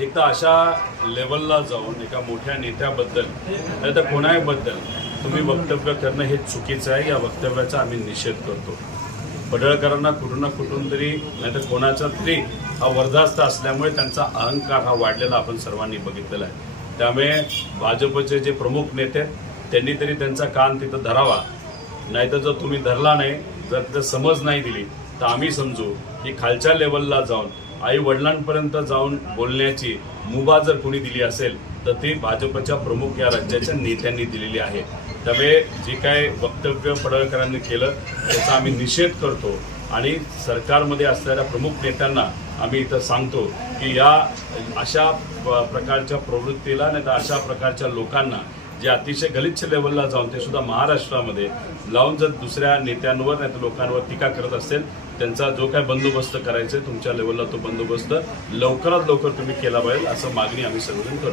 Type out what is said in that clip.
एक तर अशा लेवलला जाऊन एका मोठ्या नेत्याबद्दल नाही तर कोणाबद्दल तुम्ही वक्तव्य करणं हे चुकीचं आहे. या वक्तव्याचा आम्ही निषेध करतो. पडळकरांना कुठून ना कुठून तरी नाही तर कोणाचा तरी हा वर्धास्त असल्यामुळे त्यांचा अहंकार हा वाढलेला आपण सर्वांनी बघितलेला आहे. त्यामुळे भाजपचे जे प्रमुख नेते त्यांनी तरी त्यांचा कान तिथं धरावा. नाहीतर जर तुम्ही धरला नाही जर तिथं समज नाही दिली तर आम्ही समजू की खालच्या लेवलला जाऊन आई वडिलांपर्यंत जाऊन बोलण्याची मुभा जर कोणी दिली असेल तर ती भाजपच्या प्रमुख या राज्याच्या नेत्यांनी दिलेली आहे. त्यामुळे जे काय वक्तव्य पडळकरांनी केलं त्याचा आम्ही निषेध करतो. आणि सरकारमध्ये असणाऱ्या प्रमुख नेत्यांना आम्ही इथं सांगतो की या अशा प- प्रकारच्या प्रवृत्तीला नाही तर अशा प्रकारच्या लोकांना जे अतिशय गलिच्छ लेवलला जाऊन ते सुद्धा महाराष्ट्रामध्ये लावून जर दुसऱ्या नेत्यांवर नाही तर लोकांवर टीका करत असेल त्यांचा जो काय बंदोबस्त करायचा आहे तुमच्या लेवलला तो बंदोबस्त लवकरात लवकर तुम्ही केला पाहिजे असं मागणी आम्ही सर्वजण करतो.